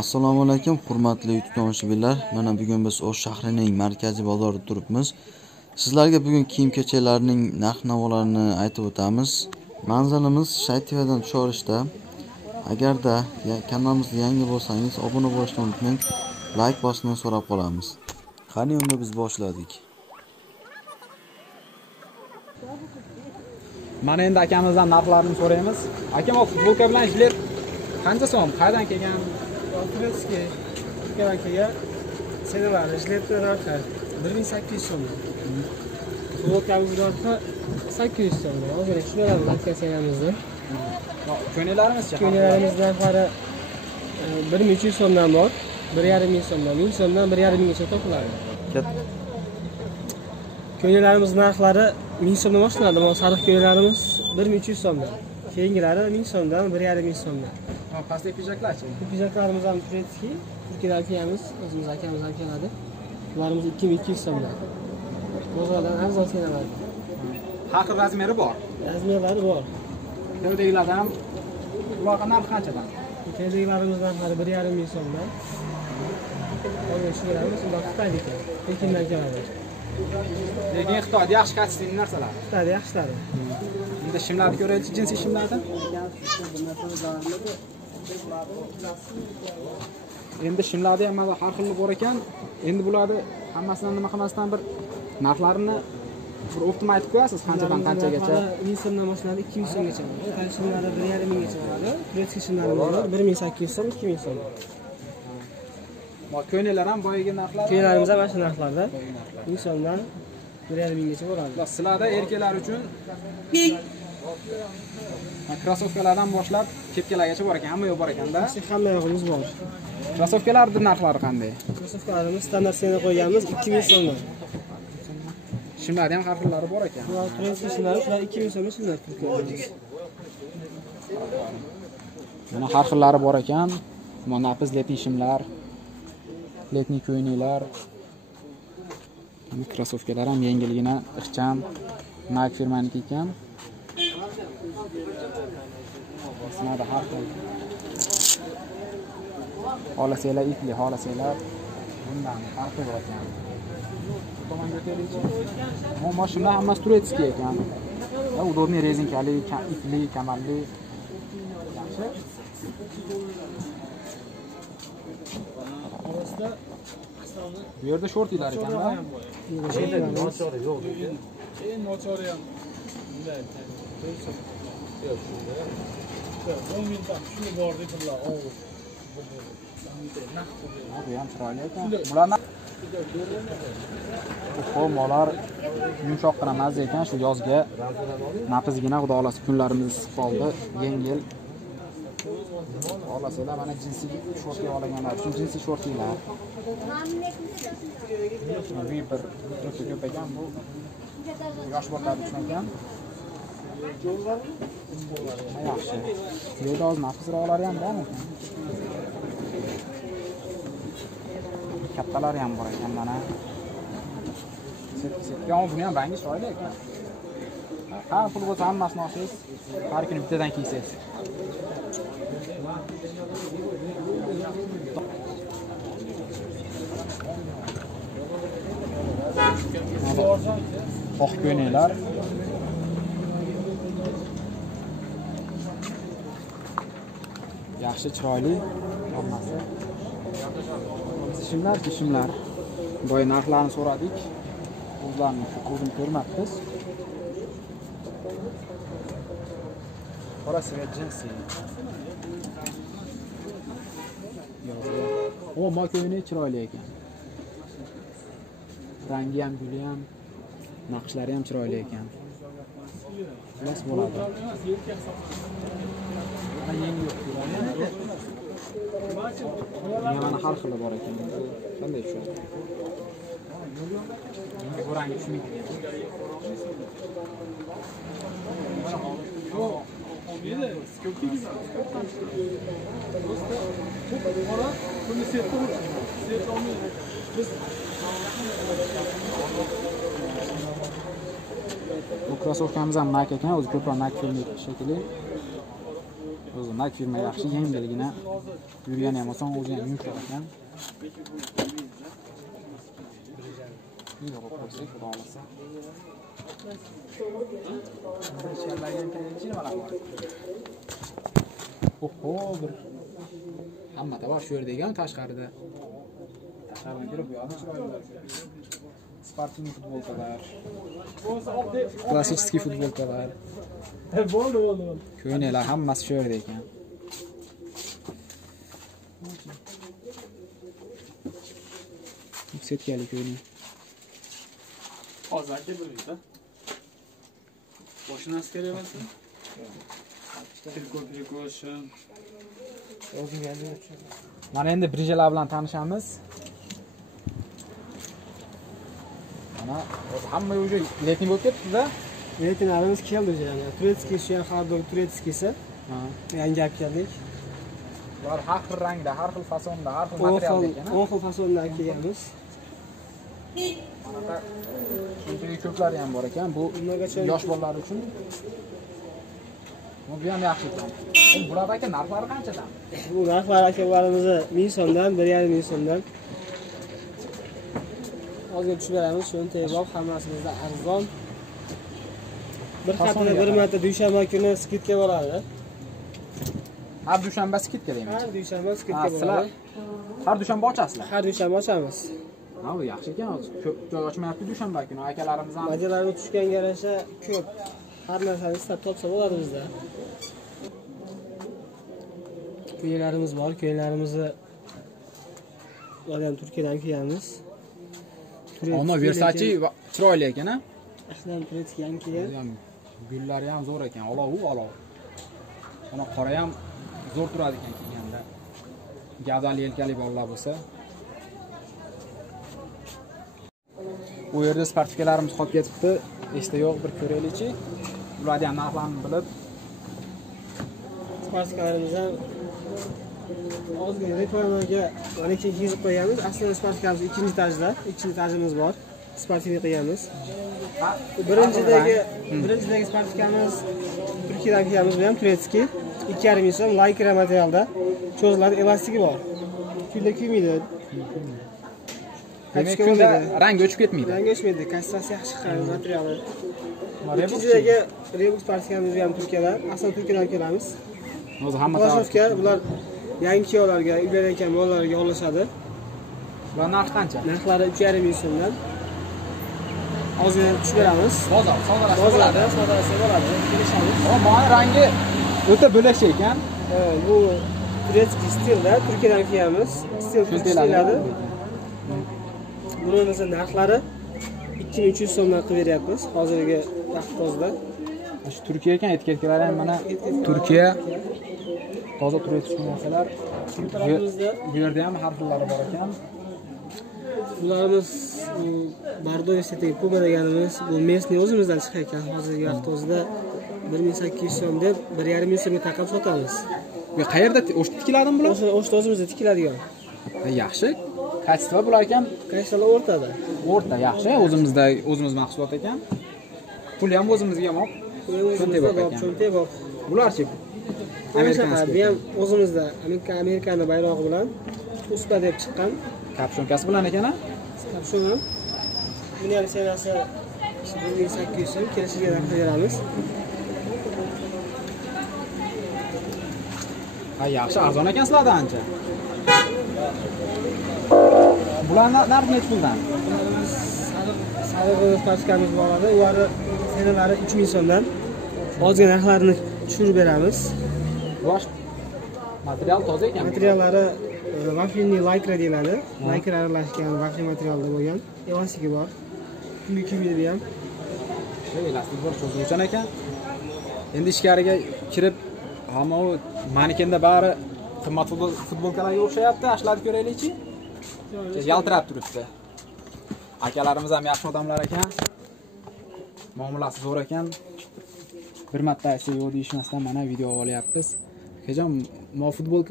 Assalomu alaykum, hurmatli YouTube tomoshabinlar. Mana bugun biz O'sh shahrining markaziy bozorida turibmiz. Sizlarga bugun kiyim-kechaklarning narx-navolarini aytib o'tamiz. Manzilimiz Shaytiyadan Tushorishda. Agarda kanalimizga yangi bo'lsangiz, obuna bo'lishni unutmang. Like bosishni so'rab qolamiz. Qani unda biz boshladik. Mana endi akamizdan narxlarini so'raymiz. Akam, futbolka bilan jilet qancha so'm? Qayerdan kelgan? Turецкий Turkiyaga senalar jiletlar narxi 1800 so'm. Futbolkamiz narxi 800 so'm. Hozir shularni markaziyamizda. Ko'ylaklarimiz-chi? Ko'ylaklarimiz narxlari 1300 so'mdan bor, 1500 so'mdan, 1000 so'mdan 1500 gacha topiladi. Ko'ylaklarimiz narxlari 1000 so'mdan boshlanadi. Bu sariq ko'ylaklarimiz 1300 so'mdan. Keyingilari 1000 so'mdan, 1500 so'mdan. Pastki pijaklarchi? Pijaklarimiz ham Turецкий, Turkiyadan kelamiz, o'zimiz akamiz ham keladi. Ularimiz 2200 so'mdan. Bozordan arzon sanaladi. Har xil razmeri bor. Razmerlari bor. Ko'ylaklardan ham ularga narxi qanchadan? Ko'ylaklarimiz narxlari 1500 so'mdan. Hozir shularimiz unda Xitoydan, Pekindan keladi. Lekin Xitoyda yaxshi kачественный narsalar. Xitoyda yaxshilari. Endi shimlarni ko'raylik, jinsiy shimlardan. Endi shimlarda ham mana har xil bor ekan. Endi bularni hammasidan nima qilmasdan bir narxlarini bir o'ptim aytib qo'yasiz, qanchadan qanchagacha? 1000 so'mdan boshlanadi, 2000 so'mgacha. Xitoy shimlari 1500 gacha bo'ladi. Turецкий shimlari 1800 so'm, 2000 so'm. Bu ko'ylaklar ham boyagi narxlar. Ko'ylaklarimiz ham mana shu narxlarda. 1000 so'mdan 1500 gacha bo'ladi. Sizlarda erkaklar uchun krossovkalardan boshlab kepkalargacha bor ekan, hamma yo'q bor ekanda. Hamma yo'g'imiz bor. Krossovkalarning narxlari qanday? Krossovkalarimiz standart sena qo'yganmiz 2000 so'mdan. Shimlarda ham har xillari bor ekan. Bular Turецкий shimlari, shular 2000 so'mdan shimlar turibmiz. Mana har xillari bor ekan. Mana napiz letniy shimlar, letniy ko'ylaklar. Krossovkalar ham yengilgina, ixcham, Nike firmaniki ekan. Sizlarda har xil. Xolasanglar ipli, xolasanglar bundan har xil bor ekan. Tomonga o'taylikchi. Bu mashinalar hammasi Turецкий ekan. Va udobniy rezinkali, ipli, kamalli. Yaxshi. Bu yerda shortilar ekan-da. Nochori yo'q. Nochori ham bunday. Shuni bor dedilar. Bu ham chiroyli ekan. Bularni formalar yumshoqqina mazza ekan, shu yozga napizgina xudo xolasi kunlarimiz qoldi, yengil. Xolasanglar mana jinsiy shorti olganlar uchun jinsiy shortilar. Bu bir ko'p ekan, bu yosh bolalar uchun ekan. Yaxshi. Yo'lda hozir nafisroqlari ham bormi? Kattalari ham bor ekan mana. Setga buni ham rangi chiroyli ekan. Har pul bo'lsa hammasini olsangiz, har kuni bittadan kiysangiz. Oq ko'ylaklar. Yaxshi chiroyli hammasi. Shimlar. Boya narxlarini so'radik. O'zlarini ko'zini ko'rmabmiz. Qorasiga jinsi. O, ma ko'ylak chiroyli ekan. Rangi ham, guli ham, naqshlari ham chiroyli ekan. Xullas bo'ladi. Mana har xil bor ekan. Qanday shu? Bu rangi shuniki. Bu krossovkamiz ham Nike ekan, o'zi ko'proq Nike shekilli. O'zi Nike firma yaxshi, yengilgina. Yurgani ham oson, o'zi ham yumshoq ekan. Yo'q, qo'ysak, xudo olsa. Oho, bir hammada bor shu yerda ekan, tashqarida. Tashqaridan kelib bu yoqda chiroyli. Sportning futbolkalar. Klassik futbolkalar. Bo'ldi. Ko'ynalar hammasi shu yerda ekan. Setkali ko'yning. Hozir aka bo'lingda. Mashinasi kerak emasmi? Triko, Mana endi brijalar bilan tanishamiz. Mana hamma уже letniy bo'lib ketdi-da. Letinlarimiz keldi yani. Turetskiy shu ham har doim Turetskiysi. Yangi olib keldik. Ular har xil rangda, har xil fasonda, har xil materialda ekan. 10 xil fasonda kelganmiz. Mana shunchaki ko'plari ham bor ekan. Bu yosh bolalar uchun. Bu ham yaxshi ekan. Bularda aka narxlari qanchadan? Bu narxlar akalarimizni 1000 so'mdan, 1.5 so'mdan. Hozir tushib beramiz, shunday bor, hammasimizda arzon. Bir haftada bir marta dushanba kuni skidka bo'ladi. Har dushanba skidka deymiz. Har dushanba skidka bo'ladi. Har dushanba ochasizlar. Har dushanba ochamiz. Ha, bu yaxshi ekan. Ko'p joy ochmayapti dushanba kuni. Akalarimiz ham Bajalarimiz tushganga yarasha ko'p. Har narsani istab topsa bo'ladi bizda. Kuylarimiz bor. Kuylarimizni ulardan Turkiyadan kelganmiz. Ono Versace chiroyli ekan, ha? Aslan Turetskiy kelgan. Gullari ham zo'r ekan. Olov. Ona qora ham zo'r turadi ekan kiyganda. Gavdali yelkali bolalar bo'lsa. Bu yerda sportkalarimiz qolib ketibdi. Esda yo'q, bir ko'raylikchi. Ularni ham narxlarini bilib. Sportkalarimiz ham ozgina reklamaga mana keyin yozib qo'yamiz. Aslida sportkamuz ikkinchi etajda, ikkinchi etajimiz bor. Sportini qilganmiz. Birinchidagi sportkamiz Turkiyadan kelganmiz, bu ham Turetskiy. 2.5 so'm lycra materialda. Cho'ziladi, elastigi bor. Kunda kuymaydi. Demak, kunda rangi o'chib ketmaydi. Rangi o'chmaydi, konsistensiya yaxshi chiqadi materiali. Ikkinchidagi Reebok sportkamiz ham Turkiyadan, aslida Turkiyadan kelamiz. O'zi hamma Toshkentga bular yangi kuyovlarga, uylanayotgan bolalarga olishadi. Bular narxi qancha? Narxlari 3.5 so'mdan. Hozir tushib beramiz. Bozorda savdolashsa bo'ladi. Kelishamiz. Mana rangi o'ta bo'lakcha ekan. Bu Turetskiy stilda Turkiyadan kelamiz. Stil keladi. Buningizning narxlari 2300 so'mdan qilib beryapmiz hozirgi vaqtimizda. Shu Turkiya ekan, etiketlari ham mana Turkiya. Toza Turetskiy narsalar. Bu yerda ham har xillari bor ekan. Bularimiz Bardo estetik Puma deganimiz, bu mesni o'zimizdan chiqar ekan. Hozirgi vaqtimizda 1800 so'm deb 1.5 so'mga taqib sotamiz. Bu qayerda o'shda tikiladimi bular? O'shda o'zimizda tikiladigan. Yaxshi. Kачество bular ekan. Kачестволар o'rtada. O'rta yaxshi, o'zimiz mahsulot ekan. Puli ham o'zimizga ham olib, cho'ntak bor. Bularchi Amerikanskiy. Bu ham o'zimizda Amerikani bayrog'i bilan usta deb chiqqan. Kapshonkasi bilan ekan, ha? Kapshon ham. Buni ham senasi 1800 so'm kelishiga qilib beramiz. Ha, yaxshi, arzon ekan sizlarda ancha. Bular narxi necha puldan? Sariq paskamiz bo'ladi. Ularni senalari 3000 so'mdan. Ozgina narxlarini tushirib beramiz. Bosh material toza ekan. Materiallari vaflinli lycra deyiladi. Lycra aralashgan vafli materialda bo'lgan. Elastigi bor. Kunga kiymaydi ham. Elastik bor, cho'zuvchan ekan. Endi ichkariga kirib, hamma manekenda bari qimmat futbolkalarga o'xshayapti. Ashlatib ko'raylikchi. Yaltirab turibdi. Akalarimiz ham yaxshi odamlar ekan. Muomalasi zo'r ekan. Bir marta aytsa yo'q deyishmasdan mana video olyapmiz. Akajon, futbol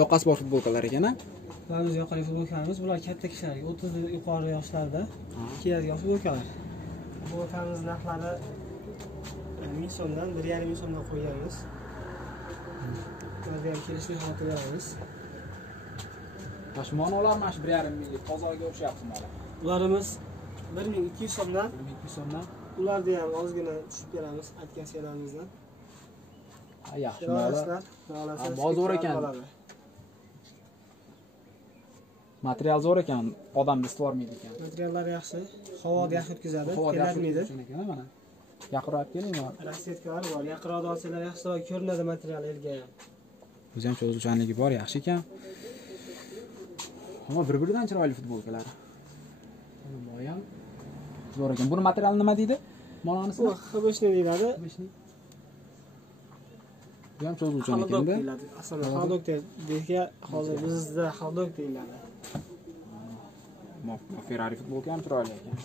yoqasi bor futbolkalar ekan-a? Bularimiz yoqali futbolkalarimiz, bular katta kishilarga 30 dan yuqori yoshlarda keladigan futbolkalar. Bu otamiz narxlari 1000 so'mdan 1.5 so'mdan qo'yganmiz. Ularga ham kelishni xato beramiz. Pashmonolar mana shu 1,5 minglik tozaga o'xshayapti mana. Ularimiz 1200 so'mdan, 1200 so'mdan. ularni ham ozgina tushib beramiz aytgan siylarimizdan. Ha, yaxshi molar. Moz zo'r ekan. Material zo'r ekan, odamni isitvormaydi ekan. Materiallar yaxshi, havoda yaxshi o'tkazadi, terlatmaydi. Mana. Yaqinroq keling mana. Rassetkalar bor, yaqinroq olsalar yaxshiroq ko'rinadi material elga ham. O'zi ham cho'zilchanligi bor, yaxshi ekan. Ammo bir-biridan chiroyli futbolkalar. Mana bu ham zo'r ekan. Buni material nima deydi? Mononisi Bu xibishni deyiladi. Bu ham cho'zilchan ekanda. Aslida xaldok deydiga hozir bizda xaldok deyiladi. Ferrari futbolka ham chiroyli ekan.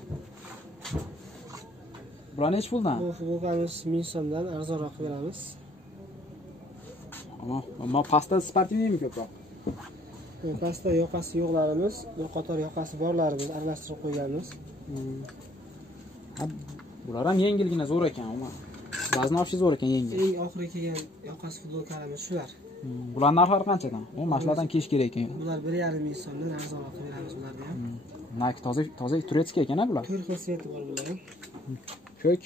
Bular nech puldan? Bu futbolkamiz 1000 so'mdan arzonroq beramiz. Ammo pasta sportivniymi ko'proq? Pasta yoqasi yo'qlarimiz, bir qator yoqasi borlarimiz aralashtirib qo'yganmiz. Bular ham yengilgina zo'r ekan, ammo ba'zan opsi zo'r ekan yengil. Eng oxirgi kelgan yoqasi futbolkalarimiz shular. Bular narxlari qanchadan? Mana shulardan kechish kerak ekan. Bular 1,5 so'mdan arzonroq beramiz ularni ham. Nike toza turetskiy ekan-a bular. Ko'k xosiyati bor bular ham. Ko'k,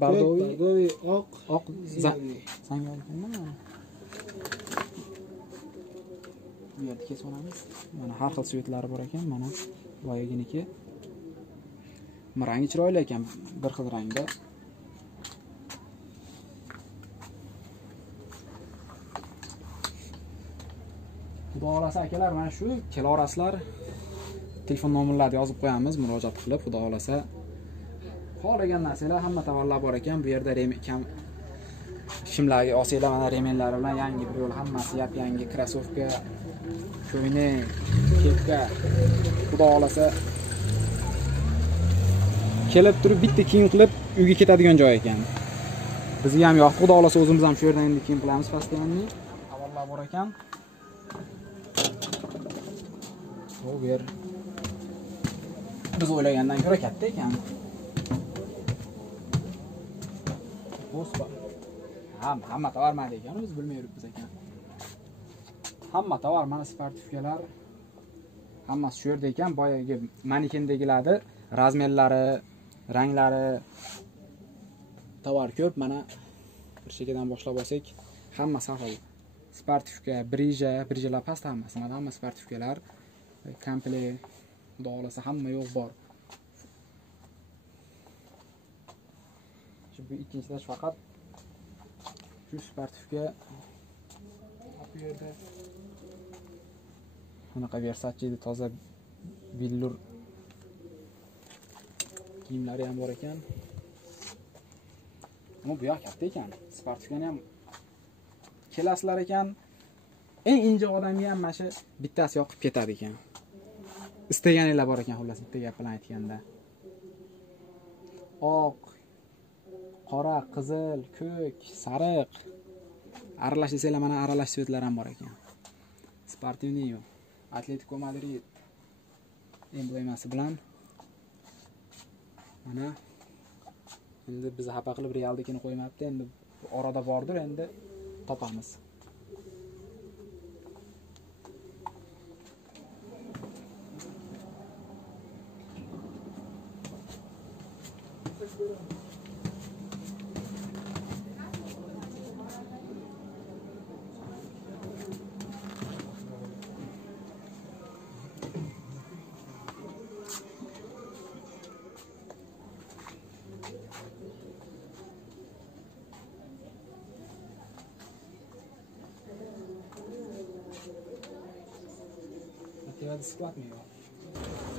bardoviy, oq, zangi ekan-da. Bu yerda kesib olamiz. Mana har xil svetlari bor ekan, mana boyaginiki. Rangi chiroyli ekan, bir xil rangda. Xudo xolasa akalar, mana shu kelarasizlar. Telefon nomerlarini yozib qo'yamiz, murojaat qilib, xudo xolasa. Xohlagan narsalar hamma tovarlar bor ekan. Bu yerda shimlarga olsanglar, mana remenlari bilan yangi bir yo'l hammasi yangi krossovka, ko'ynak, kepka. Xudo xolasa kelib turib bitta kiyim qilib uyga ketadigan joy ekan. Bizga ham yoqdi. Xudo xolasa o'zimiz ham shu yerdan endi kiyim qilamiz pastayanni. Tovarlar bor ekan. Bu yer biz o'ylagandan ko'ra katta ekan. Bo'sba. Hamma tovar mana ekan, biz bilmay yuribmiz ekan. Hamma tovar mana sportivkalar. Hammasi shu yerda ekan, boyagi manekendagilarni razmerlari, ranglari tovar ko'p. Mana bir chekkadan boshlab olsak, hammasi xil. Sportivka, brijalar past hammasi, mana hamma sportivkalar, komplekt, xudo xolasa hamma yo'q bor. Bu ikkinchilash faqat shu sportivka bu yerda bunaqa Versace'da toza billur kiyimlari ham bor ekan. Ammo bu yoq katta ekan. Sportivkani ham kelasizlar ekan. Eng inja odamga ham mana shu bittasi yoqib ketadi ekan. Istaganinglar bor ekan, xullas bitta gap bilan aytganda. Oq, qora, qizil, ko'k, sariq aralash desanglar, mana aralash svetlar ham bor ekan. Sportivniy Atletico Madrid emblemasi bilan mana endi biz xafa qilib Real'dekini qo'ymabdi. Endi orada bordir, endi topamiz.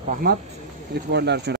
Rahmat e'tiborlar uchun.